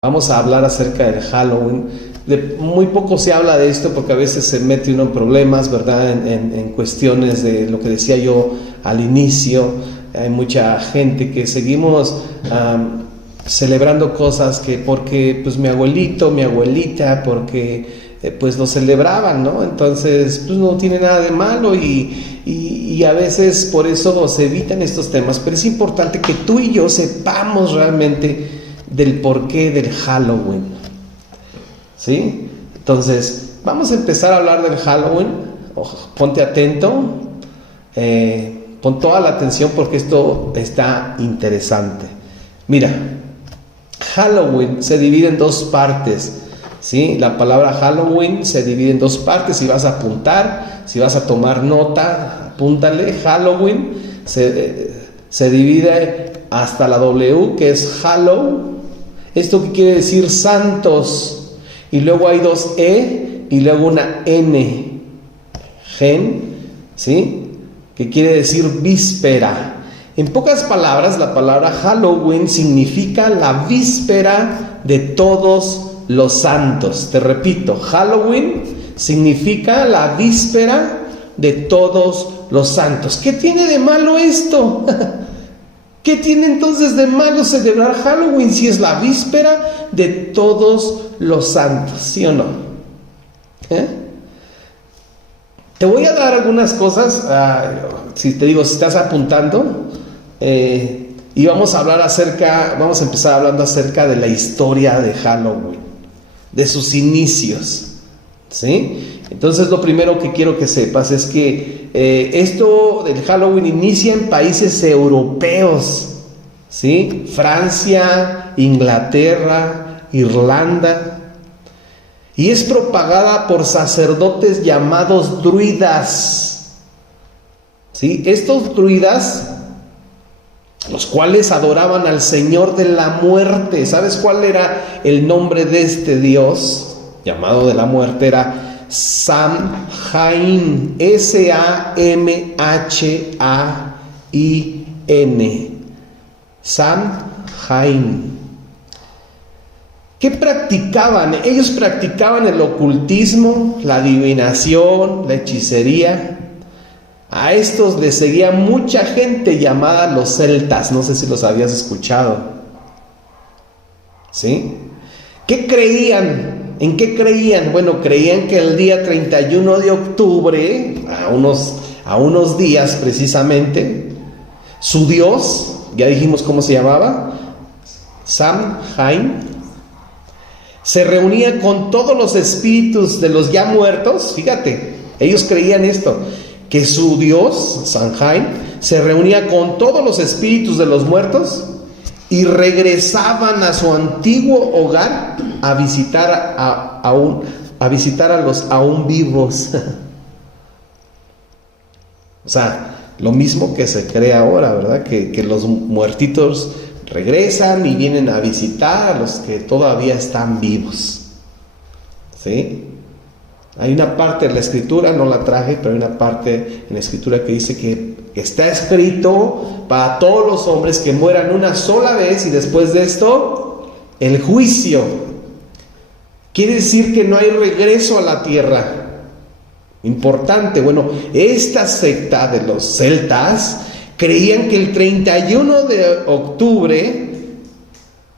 Vamos a hablar acerca del Halloween. Muy poco se habla de esto porque a veces se mete uno en problemas, ¿verdad? En cuestiones de lo que decía yo al inicio. Hay mucha gente que seguimos celebrando cosas que porque pues mi abuelito, mi abuelita, porque pues lo celebraban, ¿no? Entonces pues no tiene nada de malo y a veces por eso se evitan estos temas. Pero es importante que tú y yo sepamos realmente del porqué del Halloween, ¿sí? Entonces, vamos a empezar a hablar del Halloween. Ponte atento, pon toda la atención porque esto está interesante. Mira, Halloween se divide en dos partes, ¿sí? La palabra Halloween se divide en dos partes. Si vas a apuntar, si vas a tomar nota, apúntale. Halloween se divide hasta la W, que es Hallow. ¿Esto qué quiere decir? Santos. Y luego hay dos E y luego una N. Gen, ¿sí? Que quiere decir víspera. En pocas palabras, la palabra Halloween significa la víspera de todos los santos. Te repito, Halloween significa la víspera de todos los santos. ¿Qué tiene de malo esto? ¿Qué tiene entonces de malo celebrar Halloween si es la víspera de todos los santos? ¿Sí o no? Te voy a dar algunas cosas, si te digo, si estás apuntando, y vamos a empezar hablando acerca de la historia de Halloween, de sus inicios, ¿sí? Entonces lo primero que quiero que sepas es que esto del Halloween inicia en países europeos, ¿sí? Francia, Inglaterra, Irlanda, y es propagada por sacerdotes llamados druidas, ¿sí? Estos druidas, los cuales adoraban al Señor de la muerte. ¿Sabes cuál era el nombre de este Dios llamado de la muerte? Era Samhain, S-A-M-H-A-I-N, Samhain. ¿Qué practicaban? Ellos practicaban el ocultismo, la adivinación, la hechicería. A estos les seguía mucha gente llamada los celtas. No sé si los habías escuchado, ¿sí? ¿Qué creían? ¿En qué creían? Bueno, creían que el día 31 de octubre, a unos días precisamente, su dios, ya dijimos cómo se llamaba, Samhain, se reunía con todos los espíritus de los ya muertos. Fíjate, ellos creían esto, que su dios, Samhain, se reunía con todos los espíritus de los muertos y regresaban a su antiguo hogar a visitar a los aún vivos. O sea, lo mismo que se cree ahora, ¿verdad? Que los muertitos regresan y vienen a visitar a los que todavía están vivos, ¿sí? Hay una parte de la escritura, no la traje, pero hay una parte en la escritura que dice que está escrito para todos los hombres que mueran una sola vez y después de esto, el juicio. Quiere decir que no hay regreso a la tierra. Importante. Bueno, esta secta de los celtas creían que el 31 de octubre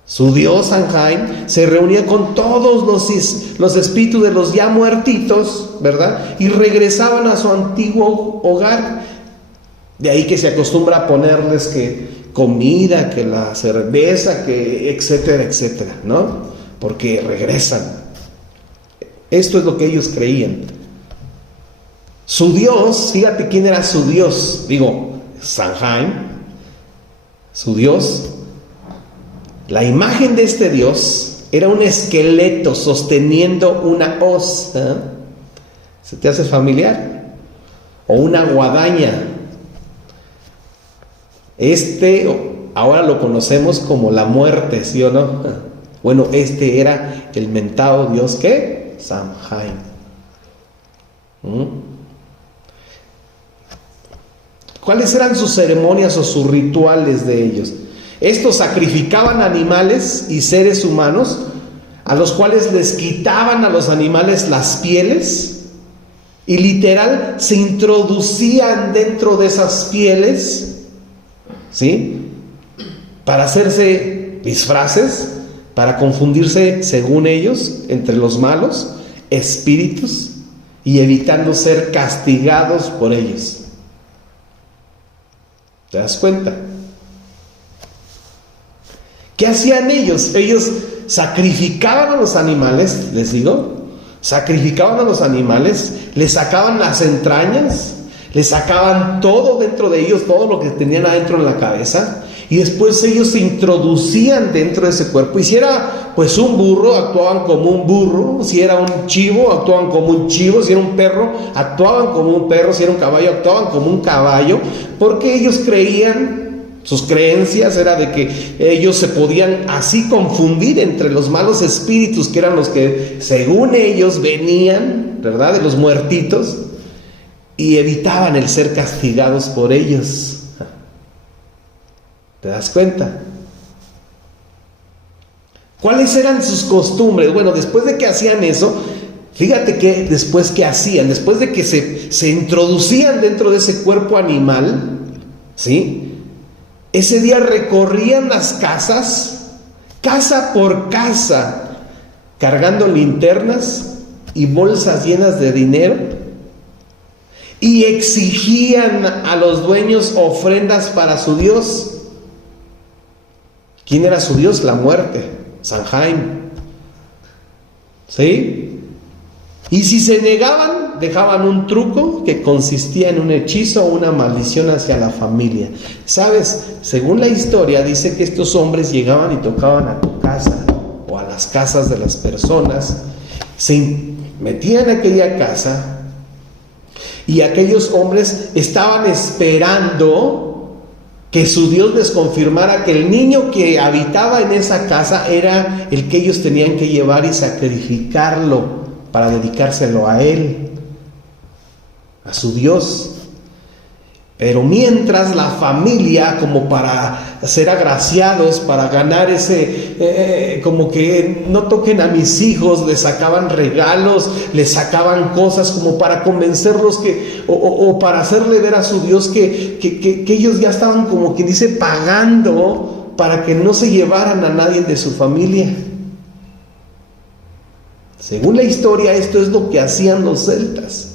su dios Samhain se reunía con todos los espíritus de los ya muertitos, ¿verdad? Y regresaban a su antiguo hogar. De ahí que se acostumbra a ponerles que comida, que la cerveza, que etcétera, etcétera, ¿no? Porque regresan. Esto es lo que ellos creían. Su dios, fíjate quién era su dios, Samhain, su dios. La imagen de este dios era un esqueleto sosteniendo una hoz. ¿Se te hace familiar? O una guadaña. Ahora lo conocemos como la muerte, ¿sí o no? Bueno, este era el mentado dios, ¿qué? Samhain. ¿Cuáles eran sus ceremonias o sus rituales de ellos? Estos sacrificaban animales y seres humanos a los cuales les quitaban a los animales las pieles y literal se introducían dentro de esas pieles, ¿sí? Para hacerse disfraces, para confundirse, según ellos, entre los malos espíritus y evitando ser castigados por ellos. ¿Te das cuenta? ¿Qué hacían ellos? Ellos sacrificaban a los animales, les digo, sacrificaban a los animales, les sacaban las entrañas, les sacaban todo dentro de ellos, todo lo que tenían adentro en la cabeza, y después ellos se introducían dentro de ese cuerpo. Y si era pues un burro, actuaban como un burro; si era un chivo, actuaban como un chivo; si era un perro, actuaban como un perro; si era un caballo, actuaban como un caballo, porque ellos creían, sus creencias era de que ellos se podían así confundir entre los malos espíritus, que eran los que según ellos venían, ¿verdad?, de los muertitos, y evitaban el ser castigados por ellos. ¿Te das cuenta? ¿Cuáles eran sus costumbres? Bueno, después de que hacían eso, fíjate que después que hacían, después de que se introducían dentro de ese cuerpo animal, ¿sí?, ese día recorrían las casas, casa por casa, cargando linternas y bolsas llenas de dinero, y exigían a los dueños ofrendas para su Dios. ¿Quién era su Dios? La muerte, Samhain. ¿Sí? Y si se negaban, dejaban un truco que consistía en un hechizo o una maldición hacia la familia. ¿Sabes? Según la historia, dice que estos hombres llegaban y tocaban a tu casa o a las casas de las personas, se metían en aquella casa, y aquellos hombres estaban esperando que su Dios les confirmara que el niño que habitaba en esa casa era el que ellos tenían que llevar y sacrificarlo para dedicárselo a él, a su Dios. Pero mientras la familia, como para ser agraciados, para ganar ese, como que no toquen a mis hijos, les sacaban regalos, les sacaban cosas como para convencerlos que, o para hacerle ver a su Dios que ellos ya estaban, como quien dice, pagando para que no se llevaran a nadie de su familia. Según la historia, esto es lo que hacían los celtas.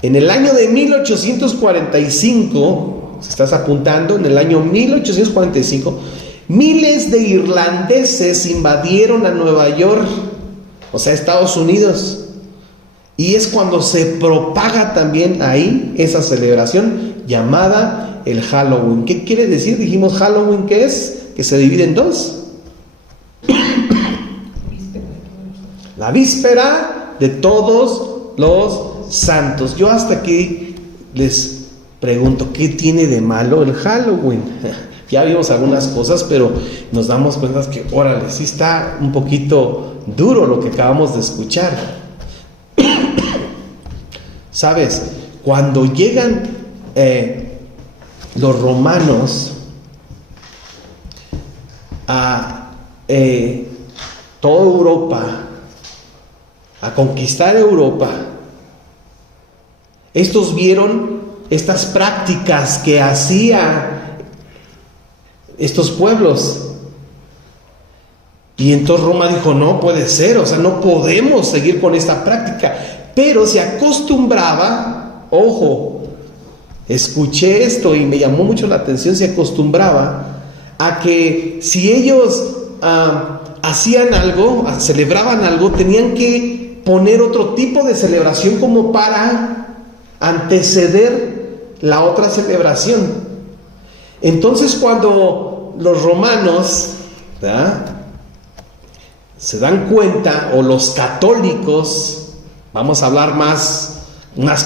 En el año de 1845, si estás apuntando, en el año 1845, miles de irlandeses invadieron a Nueva York, o sea, Estados Unidos. Y es cuando se propaga también ahí esa celebración llamada el Halloween. ¿Qué quiere decir? Dijimos Halloween, ¿qué es? Que se divide en dos. La víspera de todos los santos. Yo hasta aquí les pregunto, ¿qué tiene de malo el Halloween? Ya vimos algunas cosas, pero nos damos cuenta que, órale, sí está un poquito duro lo que acabamos de escuchar. ¿Sabes? Cuando llegan los romanos a toda Europa, a conquistar Europa, estos vieron estas prácticas que hacían estos pueblos. Y entonces Roma dijo, no puede ser, o sea, no podemos seguir con esta práctica. Pero se acostumbraba, ojo, escuché esto y me llamó mucho la atención, se acostumbraba a que si ellos hacían algo, celebraban algo, tenían que poner otro tipo de celebración como para anteceder la otra celebración. Entonces cuando los romanos, ¿verdad?, se dan cuenta, o los católicos, vamos a hablar más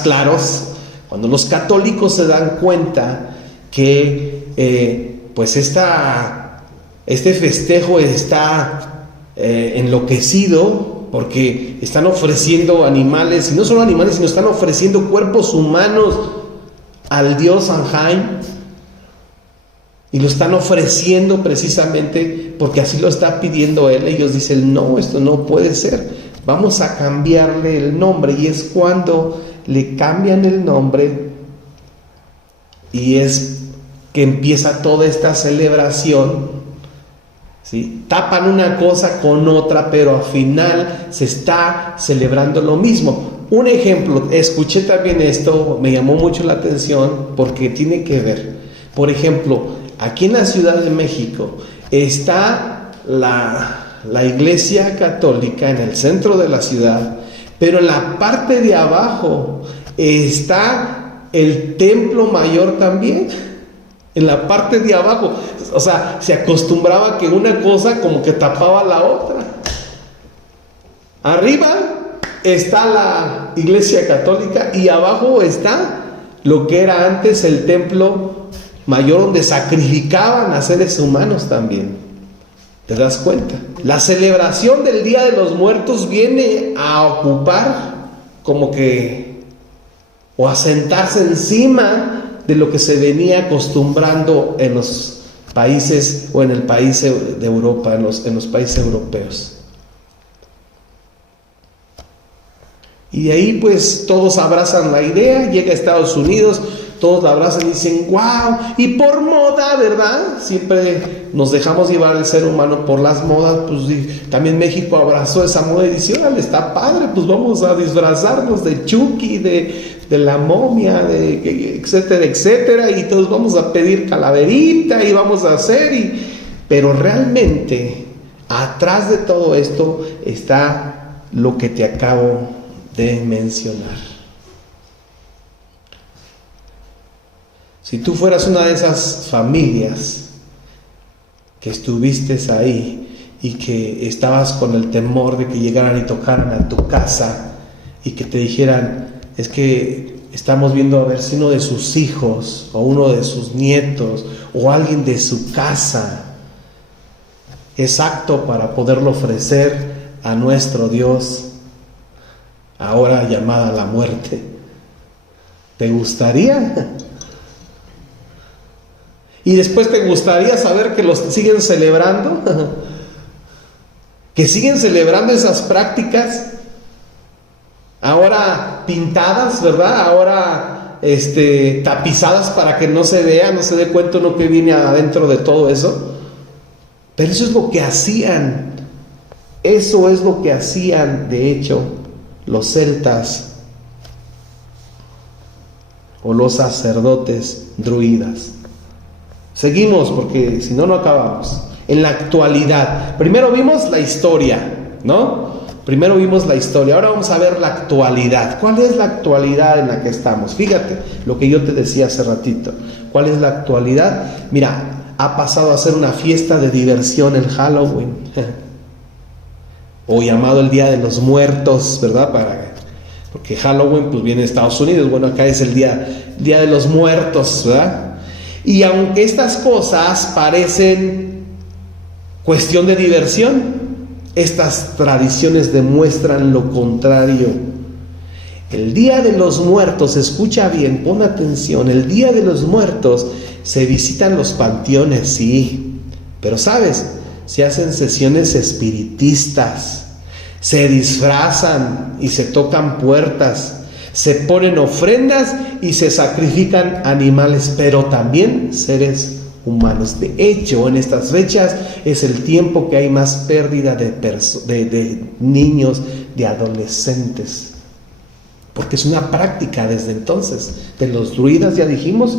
claros, cuando los católicos se dan cuenta que pues este festejo está enloquecido, porque están ofreciendo animales, y no solo animales, sino están ofreciendo cuerpos humanos al dios Samhain. Y lo están ofreciendo precisamente porque así lo está pidiendo él. Ellos dicen, no, esto no puede ser. Vamos a cambiarle el nombre. Y es cuando le cambian el nombre y es que empieza toda esta celebración, ¿sí? Tapan una cosa con otra, pero al final se está celebrando lo mismo. Un ejemplo, escuché también esto, me llamó mucho la atención porque tiene que ver. Por ejemplo, aquí en la Ciudad de México está la iglesia católica en el centro de la ciudad, pero en la parte de abajo está el templo mayor también. En la parte de abajo, o sea, se acostumbraba que una cosa como que tapaba la otra. Arriba está la iglesia católica y abajo está lo que era antes el templo mayor, donde sacrificaban a seres humanos también. ¿Te das cuenta? La celebración del Día de los Muertos viene a ocupar como que, o a sentarse encima de lo que se venía acostumbrando en los países, o en el país de Europa, en los países europeos. Y de ahí pues todos abrazan la idea, llega a Estados Unidos, todos la abrazan y dicen, wow, y por moda, ¿verdad? Siempre nos dejamos llevar el ser humano por las modas, pues también México abrazó esa moda y dice, órale, está padre, pues vamos a disfrazarnos de Chucky, de la momia, etcétera, etcétera, y todos vamos a pedir calaverita y vamos a hacer, pero realmente atrás de todo esto está lo que te acabo de mencionar. Si tú fueras una de esas familias que estuviste ahí y que estabas con el temor de que llegaran y tocaran a tu casa y que te dijeran, es que estamos viendo a ver si uno de sus hijos o uno de sus nietos o alguien de su casa es apto para poderlo ofrecer a nuestro Dios, ahora llamada la muerte, ¿te gustaría? Y después te gustaría saber que los siguen celebrando, que siguen celebrando esas prácticas, ahora pintadas, ¿verdad? Ahora tapizadas para que no se vea, no se dé cuenta uno que viene adentro de todo eso. Pero eso es lo que hacían, eso es lo que hacían, de hecho, los celtas o los sacerdotes druidas. Seguimos porque si no, no acabamos. En la actualidad, primero vimos la historia, ¿no? Primero vimos la historia, ahora vamos a ver la actualidad. ¿Cuál es la actualidad en la que estamos? Fíjate lo que yo te decía hace ratito. ¿Cuál es la actualidad? Mira, ha pasado a ser una fiesta de diversión el Halloween, o llamado el Día de los Muertos, ¿verdad? Porque Halloween pues viene de Estados Unidos, bueno, acá es el Día de los Muertos, ¿verdad? Y aunque estas cosas parecen cuestión de diversión, estas tradiciones demuestran lo contrario. El Día de los Muertos, escucha bien, pon atención, el Día de los Muertos se visitan los panteones, sí, pero ¿sabes? Se hacen sesiones espiritistas, se disfrazan y se tocan puertas, se ponen ofrendas y se sacrifican animales, pero también seres humanos. De hecho, en estas fechas es el tiempo que hay más pérdida de niños, de adolescentes, porque es una práctica desde entonces, de los druidas, ya dijimos,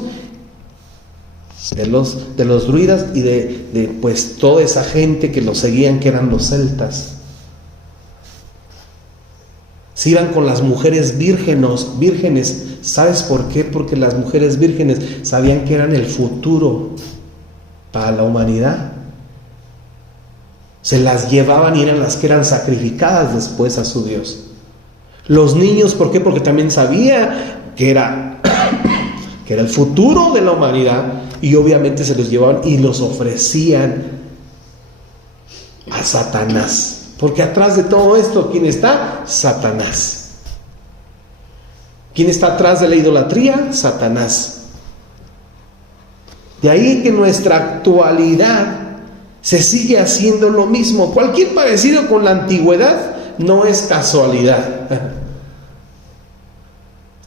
de los druidas y de pues toda esa gente que los seguían, que eran los celtas. Se iban con las mujeres vírgenes. ¿Sabes por qué? Porque las mujeres vírgenes sabían que eran el futuro para la humanidad. Se las llevaban y eran las que eran sacrificadas después a su Dios. Los niños, ¿por qué? Porque también sabía que era el futuro de la humanidad, y obviamente se los llevaban y los ofrecían a Satanás. Porque atrás de todo esto, ¿quién está? Satanás. ¿Quién está atrás de la idolatría? Satanás. De ahí que nuestra actualidad se sigue haciendo lo mismo. Cualquier parecido con la antigüedad no es casualidad.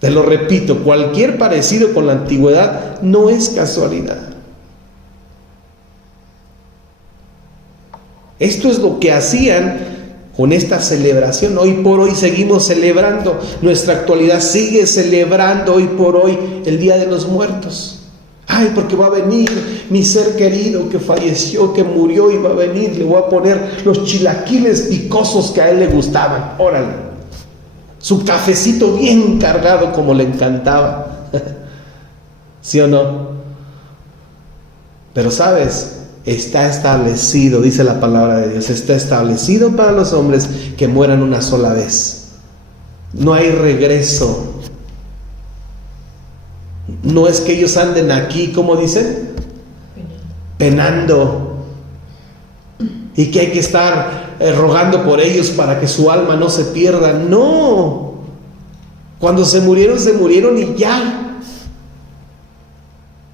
Te lo repito, cualquier parecido con la antigüedad no es casualidad. Esto es lo que hacían con esta celebración. Hoy por hoy seguimos celebrando, nuestra actualidad sigue celebrando hoy por hoy el Día de los Muertos. Ay, porque va a venir mi ser querido que falleció, que murió, y va a venir, le voy a poner los chilaquiles picosos que a él le gustaban. Órale, su cafecito bien cargado como le encantaba. ¿Sí o no? Pero sabes, está establecido, dice la palabra de Dios, está establecido para los hombres que mueran una sola vez. No hay regreso. No es que ellos anden aquí, ¿cómo dicen? Penando. Y que hay que estar rogando por ellos para que su alma no se pierda. No. Cuando se murieron y ya.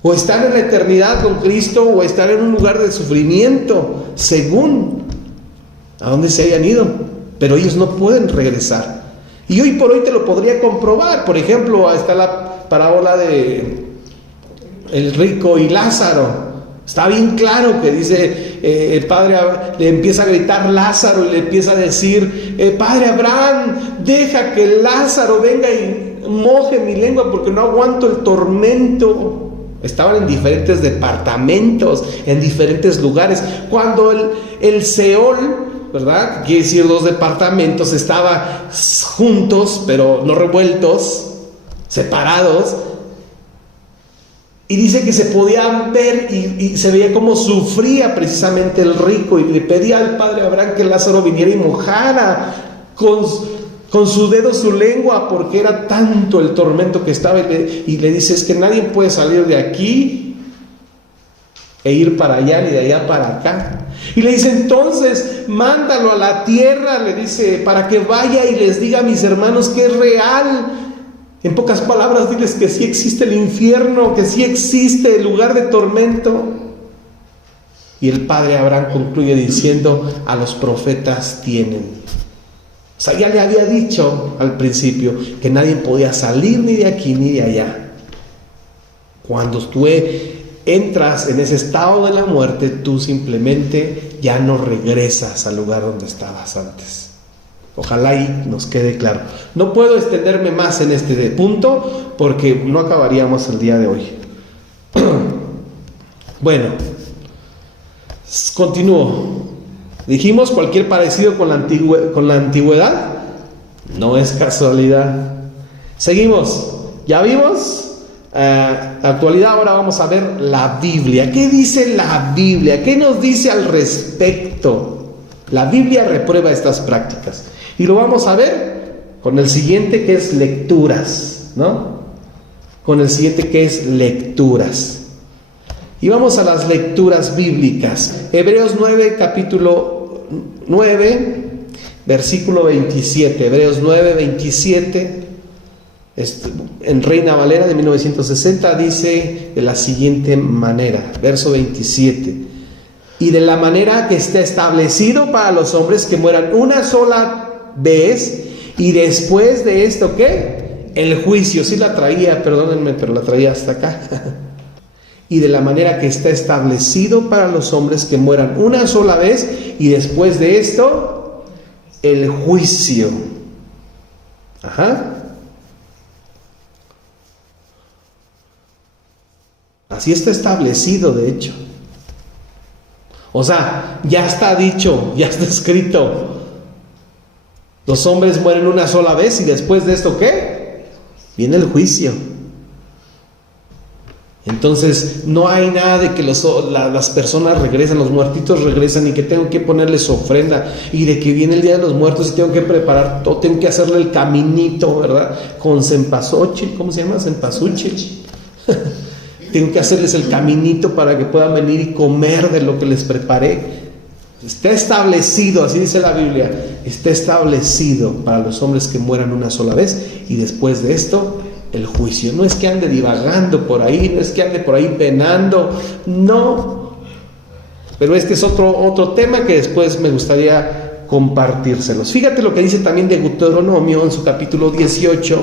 O están en la eternidad con Cristo, o están en un lugar de sufrimiento, según a donde se hayan ido. Pero ellos no pueden regresar. Y hoy por hoy te lo podría comprobar. Por ejemplo, está la parábola de el rico y Lázaro. Está bien claro que dice, el padre le empieza a gritar Lázaro y le empieza a decir, padre Abraham, deja que Lázaro venga y moje mi lengua porque no aguanto el tormento. Estaban en diferentes departamentos, en diferentes lugares. Cuando el Seol, ¿verdad? Quiere decir dos departamentos, estaba juntos pero no revueltos, separados, y dice que se podían ver y se veía cómo sufría precisamente el rico, y le pedía al padre Abraham que Lázaro viniera y mojara con su dedo su lengua, porque era tanto el tormento que estaba, y le dice, es que nadie puede salir de aquí e ir para allá, ni de allá para acá. Y le dice, entonces mándalo a la tierra, le dice, para que vaya y les diga a mis hermanos que es real. En pocas palabras, diles que sí existe el infierno, que sí existe el lugar de tormento. Y el padre Abraham concluye diciendo, a los profetas tienen. O sea, ya le había dicho al principio que nadie podía salir ni de aquí ni de allá. Cuando tú entras en ese estado de la muerte, tú simplemente ya no regresas al lugar donde estabas antes. Ojalá y nos quede claro. No puedo extenderme más en este punto porque no acabaríamos el día de hoy. Bueno, continúo. Dijimos, cualquier parecido con la antigüedad no es casualidad. Seguimos. ¿Ya vimos? Actualidad. Ahora vamos a ver la Biblia. ¿Qué dice la Biblia? ¿Qué nos dice al respecto? La Biblia reprueba estas prácticas. Y lo vamos a ver con el siguiente, que es lecturas, ¿no? Con el siguiente, que es lecturas. Y vamos a las lecturas bíblicas. Hebreos 9, capítulo 9, versículo 27. Hebreos 9, 27. En Reina Valera de 1960 dice de la siguiente manera, verso 27: y de la manera que está establecido para los hombres que mueran una sola vez, y después de esto, ¿qué? El juicio. Sí la traía, perdónenme, pero la traía hasta acá. Y de la manera que está establecido para los hombres que mueran una sola vez, y después de esto, el juicio. Ajá. Así está establecido, de hecho. O sea, ya está dicho, ya está escrito. Los hombres mueren una sola vez, y después de esto, ¿qué? Viene el juicio. Entonces, no hay nada de que las personas regresen, los muertitos regresan, y que tengo que ponerles ofrenda, y de que viene el Día de los Muertos y tengo que preparar todo, tengo que hacerle el caminito, ¿verdad? Con cempasúchil, ¿cómo se llama? Cempasúchil. Tengo que hacerles el caminito para que puedan venir y comer de lo que les preparé. Está establecido, así dice la Biblia, está establecido para los hombres que mueran una sola vez, y después de esto, el juicio. No es que ande divagando por ahí, no es que ande por ahí penando, no. Pero este es otro tema que después me gustaría compartírselos. Fíjate lo que dice también de Deuteronomio en su capítulo 18,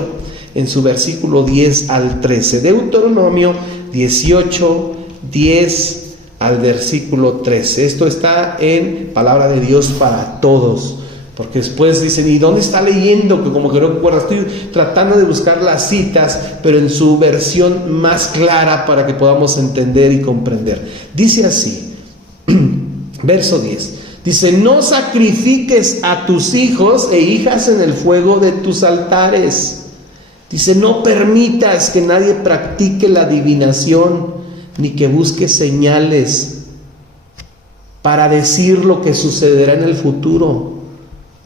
en su versículo 10 al 13. Deuteronomio 18, 10 al versículo 13. Esto está en Palabra de Dios para todos. Porque después dicen, ¿y dónde está leyendo? Que como que no recuerda. Estoy tratando de buscar las citas, pero en su versión más clara para que podamos entender y comprender. Dice así, verso 10. Dice, no sacrifiques a tus hijos e hijas en el fuego de tus altares. Dice, no permitas que nadie practique la adivinación, ni que busque señales para decir lo que sucederá en el futuro.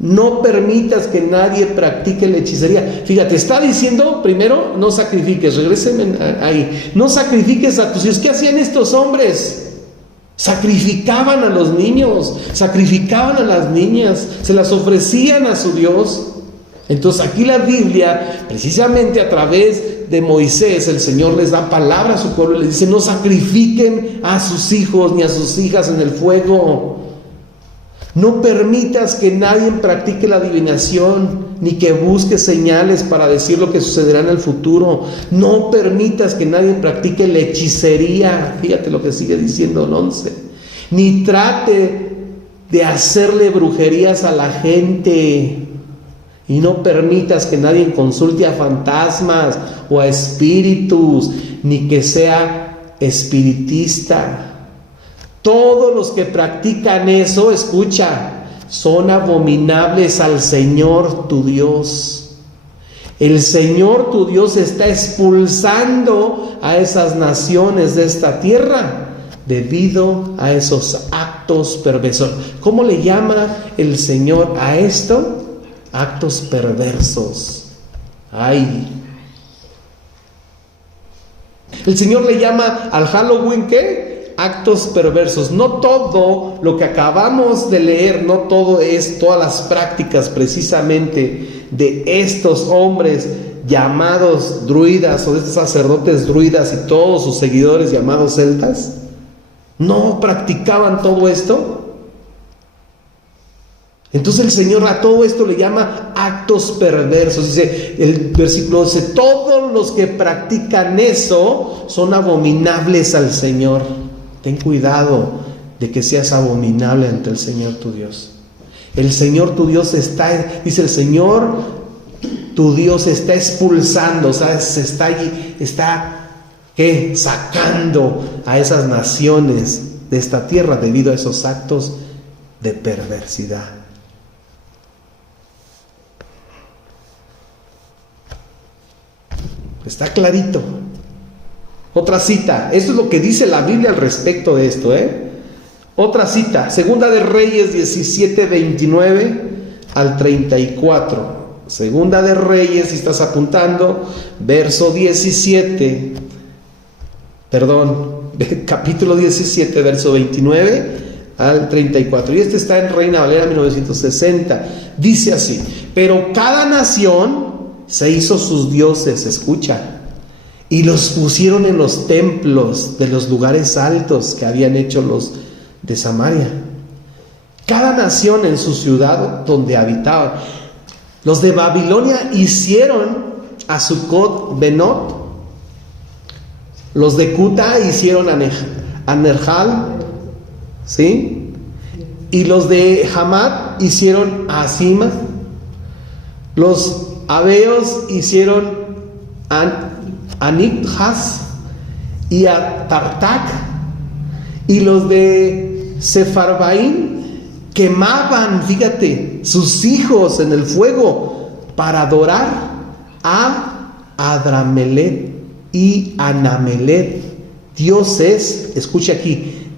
No permitas que nadie practique la hechicería. Fíjate, está diciendo primero, no sacrifiques, regrésenme ahí, no sacrifiques a tus hijos. ¿Qué hacían estos hombres? Sacrificaban a los niños, sacrificaban a las niñas, se las ofrecían a su Dios. Entonces aquí la Biblia, precisamente a través de Moisés, el Señor les da palabra a su pueblo y les dice, no sacrifiquen a sus hijos ni a sus hijas en el fuego. No permitas que nadie practique la adivinación, ni que busque señales para decir lo que sucederá en el futuro. No permitas que nadie practique la hechicería. Fíjate lo que sigue diciendo el 11. Ni trate de hacerle brujerías a la gente. Y no permitas que nadie consulte a fantasmas o a espíritus, ni que sea espiritista. Todos los que practican eso, escucha, son abominables al Señor tu Dios. El Señor tu Dios está expulsando a esas naciones de esta tierra debido a esos actos perversos. ¿Cómo le llama el Señor a esto? Actos perversos. ¡Ay! El Señor le llama al Halloween, ¿qué? Actos perversos. No todo lo que acabamos de leer, no todo es todas las prácticas precisamente de estos hombres llamados druidas o de estos sacerdotes druidas y todos sus seguidores llamados celtas. No practicaban todo esto. Entonces el Señor a todo esto le llama actos perversos. Dice el versículo 12, todos los que practican eso son abominables al Señor. Ten cuidado de que seas abominable ante el Señor tu Dios. El Señor tu Dios dice el Señor tu Dios está expulsando, o sea, está sacando a esas naciones de esta tierra debido a esos actos de perversidad. Está clarito. Otra cita, esto es lo que dice la Biblia al respecto de esto, Otra cita, Segunda de Reyes 17, 29 al 34. Segunda de Reyes, si estás apuntando, capítulo 17, verso 29 al 34. Y este está en Reina Valera 1960. Dice así, pero cada nación se hizo sus dioses, escucha, y los pusieron en los templos de los lugares altos que habían hecho los de Samaria. Cada nación en su ciudad donde habitaban. Los de Babilonia hicieron a Sucot Benot. Los de Cuta hicieron a Nerjal, ¿sí? Y los de Hamat hicieron a Asima. Los Abeos hicieron a Nibhaz y a Tartak. Y los de Sefarbaim quemaban, fíjate, sus hijos en el fuego para adorar a Adramelet y Anamelet, dioses, escucha aquí,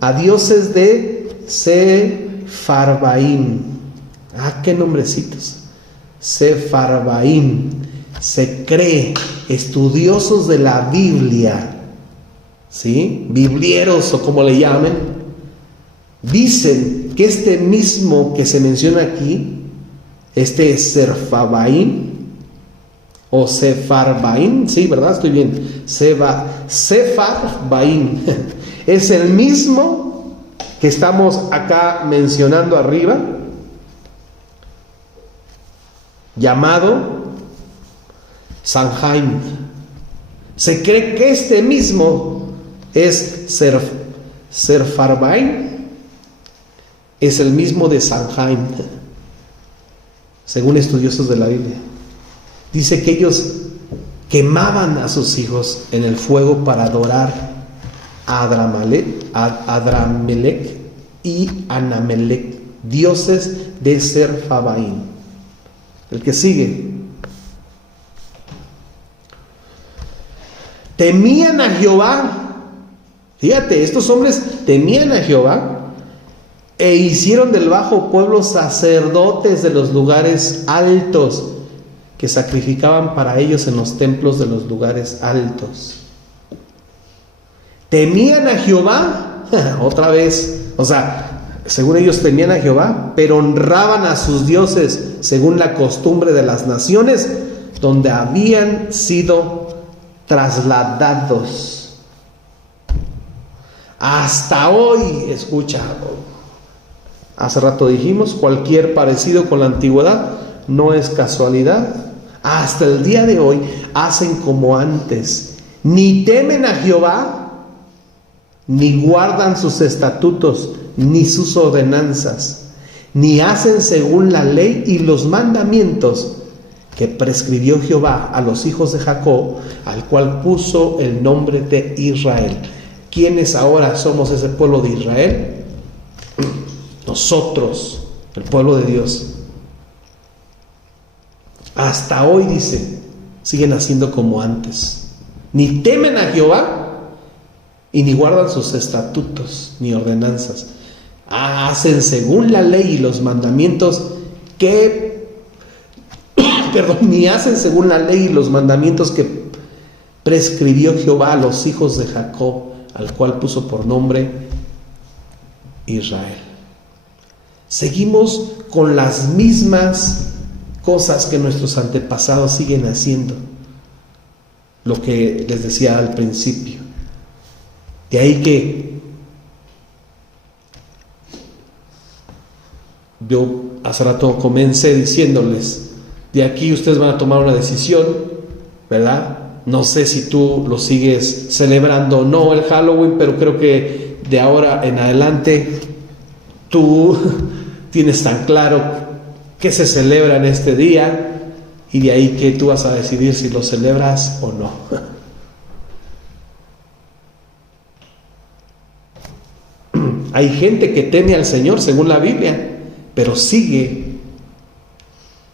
a dioses de Sefarbaim. Qué nombrecitos. Sefarbaim. Se cree, estudiosos de la Biblia, ¿sí? Biblieros o como le llamen, dicen que este mismo que se menciona aquí, Este Serfabaim o Sefarbaim, sí, ¿verdad? Estoy bien. Sefarbaim es el mismo que estamos acá mencionando arriba, llamado Sanhaim. Se cree que este mismo es Serfarbaim, es el mismo de Sanhaim, según estudiosos de la Biblia. Dice que ellos quemaban a sus hijos en el fuego para adorar a Adramelech y Anamelech, dioses de Serfabaim. El que sigue. Temían a Jehová. Fíjate, estos hombres temían a Jehová e hicieron del bajo pueblo sacerdotes de los lugares altos, que sacrificaban para ellos en los templos de los lugares altos. Temían a Jehová, otra vez, o sea, según ellos temían a Jehová, pero honraban a sus dioses según la costumbre de las naciones donde habían sido trasladados. Hasta hoy, escucha, hace rato dijimos, cualquier parecido con la antigüedad no es casualidad. Hasta el día de hoy hacen como antes, ni temen a Jehová, ni guardan sus estatutos, ni sus ordenanzas, ni hacen según la ley y los mandamientos que prescribió Jehová a los hijos de Jacob, al cual puso el nombre de Israel. ¿Quiénes ahora somos ese pueblo de Israel? Nosotros, el pueblo de Dios. Hasta hoy, dice, siguen haciendo como antes. Ni temen a Jehová y ni guardan sus estatutos ni ordenanzas. Hacen según la ley y los mandamientos ni hacen según la ley y los mandamientos que prescribió Jehová a los hijos de Jacob, al cual puso por nombre Israel. Seguimos con las mismas cosas que nuestros antepasados siguen haciendo, lo que les decía al principio. De ahí que yo hace rato comencé diciéndoles, de aquí ustedes van a tomar una decisión, ¿verdad? No sé si tú lo sigues celebrando o no el Halloween, pero creo que de ahora en adelante tú tienes tan claro que se celebra en este día, y de ahí que tú vas a decidir si lo celebras o no. Hay gente que teme al Señor según la Biblia, pero sigue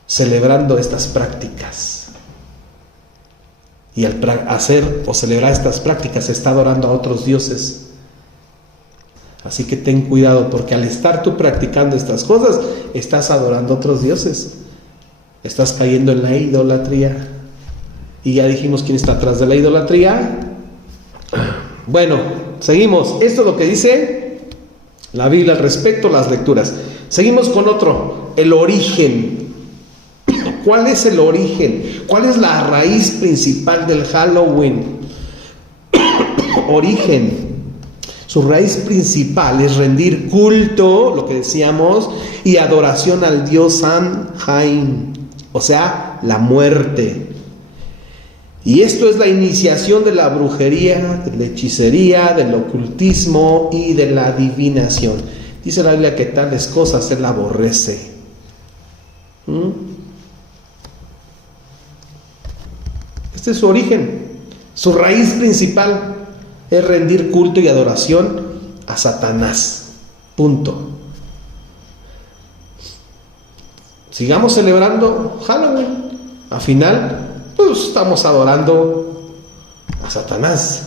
celebrando estas prácticas, y al hacer o celebrar estas prácticas se está adorando a otros dioses. Así que ten cuidado, porque al estar tú practicando estas cosas, estás adorando a otros dioses. Estás cayendo en la idolatría. Y ya dijimos quién está atrás de la idolatría. Bueno, seguimos. Esto es lo que dice la Biblia al respecto, las lecturas. Seguimos con otro, el origen. ¿Cuál es el origen? ¿Cuál es la raíz principal del Halloween? Origen. Su raíz principal es rendir culto, lo que decíamos, y adoración al dios Sanhaim, o sea, la muerte. Y esto es la iniciación de la brujería, de la hechicería, del ocultismo y de la adivinación. Dice la Biblia que tales cosas él aborrece. Este es su origen. Su raíz principal es rendir culto y adoración a Satanás. Punto. Sigamos celebrando Halloween. Al final, pues estamos adorando a Satanás.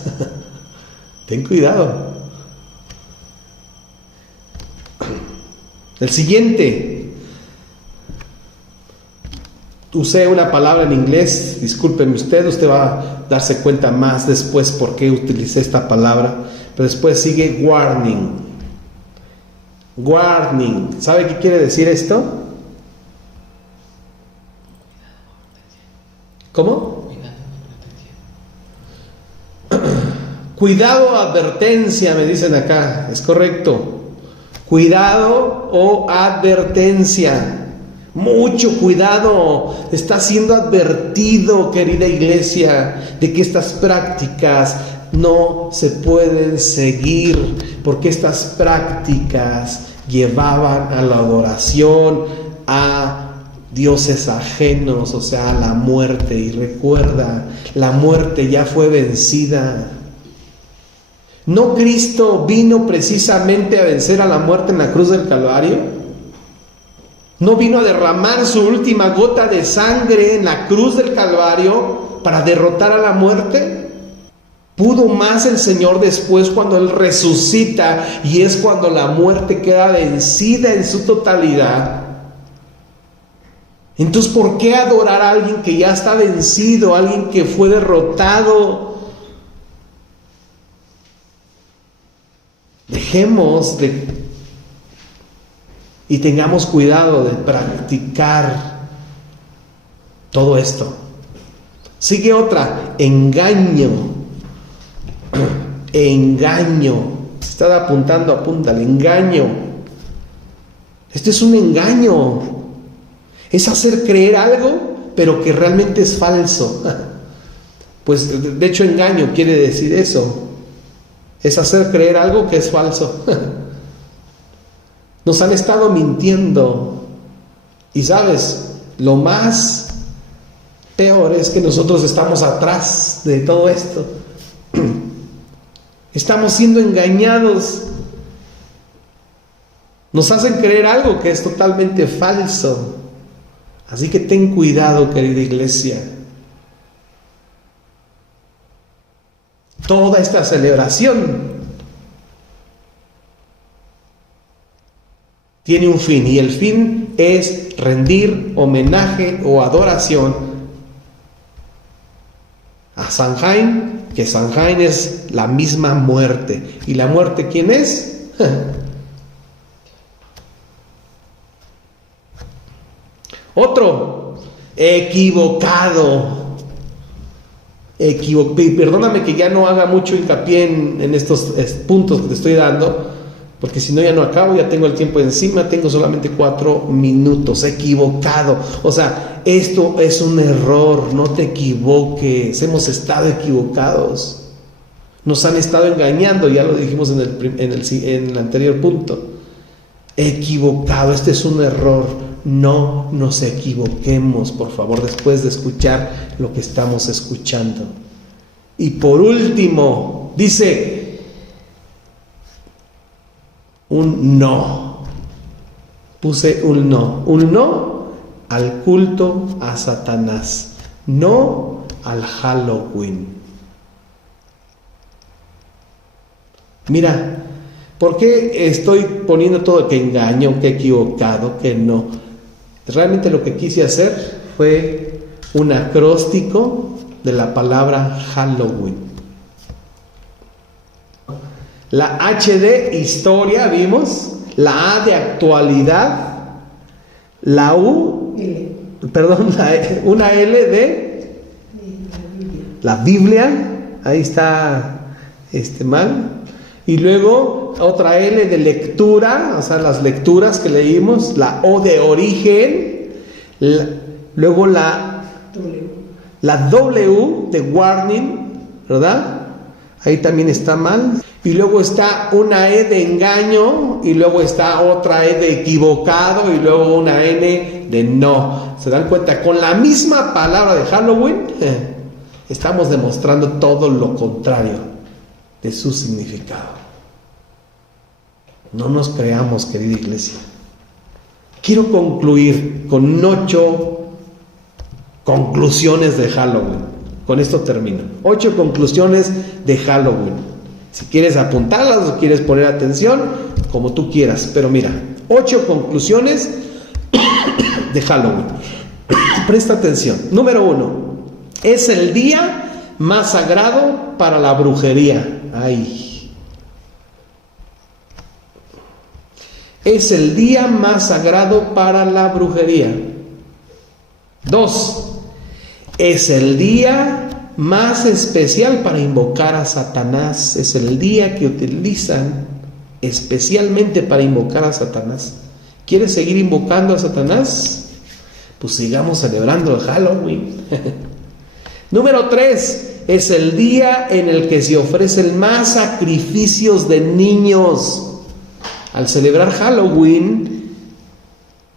Ten cuidado. El siguiente. Usé una palabra en inglés, discúlpeme usted va a darse cuenta más después por qué utilicé esta palabra, pero después sigue warning. Warning, ¿sabe qué quiere decir esto? ¿Cómo? Cuidado, advertencia, me dicen acá, es correcto. Cuidado o advertencia. Mucho cuidado, está siendo advertido, querida iglesia, de que estas prácticas no se pueden seguir, porque estas prácticas llevaban a la adoración a dioses ajenos, o sea, a la muerte. Y recuerda, la muerte ya fue vencida. ¿No Cristo vino precisamente a vencer a la muerte en la cruz del Calvario? ¿No vino a derramar su última gota de sangre en la cruz del Calvario para derrotar a la muerte? ¿Pudo más el Señor después cuando Él resucita y es cuando la muerte queda vencida en su totalidad? Entonces, ¿por qué adorar a alguien que ya está vencido, a alguien que fue derrotado? Dejemos de y tengamos cuidado de practicar todo esto. Sigue otra, engaño. Engaño. Si está apuntando, apúntale, engaño. Este es un engaño. Es hacer creer algo, pero que realmente es falso. Pues de hecho engaño quiere decir eso. Es hacer creer algo que es falso. Nos han estado mintiendo. Y sabes, lo más peor es que nosotros estamos atrás de todo esto. Estamos siendo engañados. Nos hacen creer algo que es totalmente falso. Así que ten cuidado, querida iglesia. Toda esta celebración tiene un fin, y el fin es rendir homenaje o adoración a Samhain, que Samhain es la misma muerte. ¿Y la muerte quién es? Otro, equivocado. Perdóname que ya no haga mucho hincapié en estos puntos que te estoy dando, porque si no ya no acabo, ya tengo el tiempo encima, tengo solamente 4 minutos. Equivocado, o sea, esto es un error, no te equivoques, hemos estado equivocados, nos han estado engañando, ya lo dijimos en el anterior punto. Equivocado, este es un error, no nos equivoquemos, por favor, después de escuchar lo que estamos escuchando. Y por último, dice un no. Puse un no al culto a Satanás, no al Halloween. Mira, ¿por qué estoy poniendo todo que engaño, que equivocado, que no? Realmente lo que quise hacer fue un acróstico de la palabra Halloween. La H de historia, vimos, la A de actualidad, la U, una L de la Biblia, ahí está mal, y luego otra L de lectura, o sea, las lecturas que leímos, la O de origen, luego la W de warning, ¿verdad? Ahí también está mal. Y luego está una E de engaño, y luego está otra E de equivocado, y luego una N de no. ¿Se dan cuenta? Con la misma palabra de Halloween, estamos demostrando todo lo contrario de su significado. No nos creamos, querida iglesia. Quiero concluir con 8 conclusiones de Halloween. Con esto termino. 8 conclusiones de Halloween. Si quieres apuntarlas o quieres poner atención, como tú quieras. Pero mira, 8 conclusiones de Halloween. Presta atención. Número 1. Es el día más sagrado para la brujería. Ay. Es el día más sagrado para la brujería. 2. Es el día más especial para invocar a Satanás. Es el día que utilizan especialmente para invocar a Satanás. ¿Quieres seguir invocando a Satanás? Pues sigamos celebrando el Halloween. Número 3, es el día en el que se ofrecen más sacrificios de niños. Al celebrar Halloween,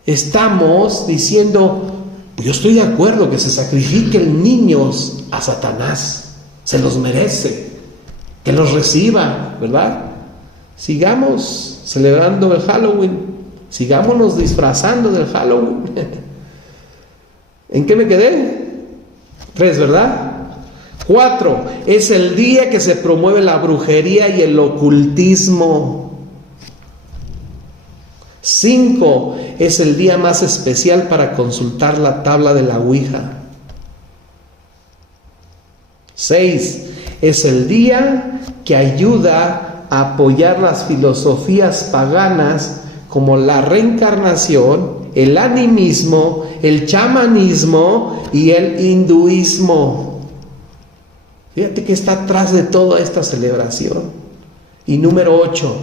estamos diciendo, yo estoy de acuerdo que se sacrifiquen niños a Satanás, se los merece, que los reciba, ¿verdad? Sigamos celebrando el Halloween, sigámonos disfrazando del Halloween. ¿En qué me quedé? 3, ¿verdad? 4, es el día que se promueve la brujería y el ocultismo. 5, es el día más especial para consultar la tabla de la Ouija. 6, es el día que ayuda a apoyar las filosofías paganas como la reencarnación, el animismo, el chamanismo y el hinduismo. Fíjate que está atrás de toda esta celebración. Y número 8,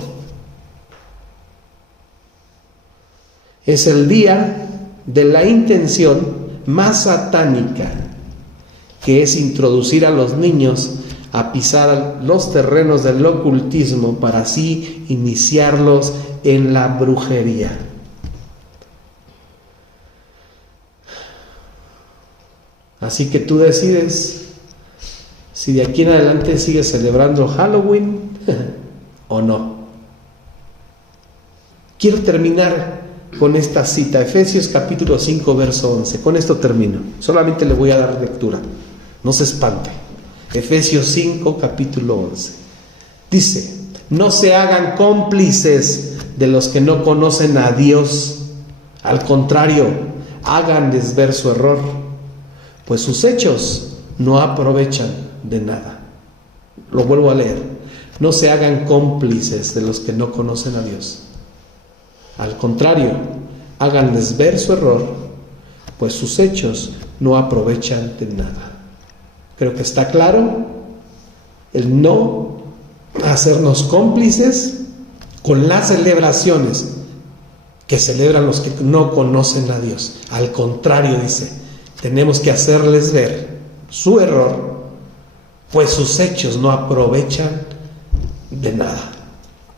es el día de la intención más satánica, que es introducir a los niños a pisar los terrenos del ocultismo para así iniciarlos en la brujería. Así que tú decides si de aquí en adelante sigues celebrando Halloween o no. Quiero terminar con esta cita, Efesios capítulo 5, verso 11. Con esto termino. Solamente le voy a dar lectura. No se espante. Efesios 5, capítulo 11. Dice, no se hagan cómplices de los que no conocen a Dios. Al contrario, háganles ver su error, pues sus hechos no aprovechan de nada. Lo vuelvo a leer. No se hagan cómplices de los que no conocen a Dios. Al contrario, háganles ver su error, pues sus hechos no aprovechan de nada. Creo que está claro el no hacernos cómplices con las celebraciones que celebran los que no conocen a Dios. Al contrario, dice, tenemos que hacerles ver su error, pues sus hechos no aprovechan de nada.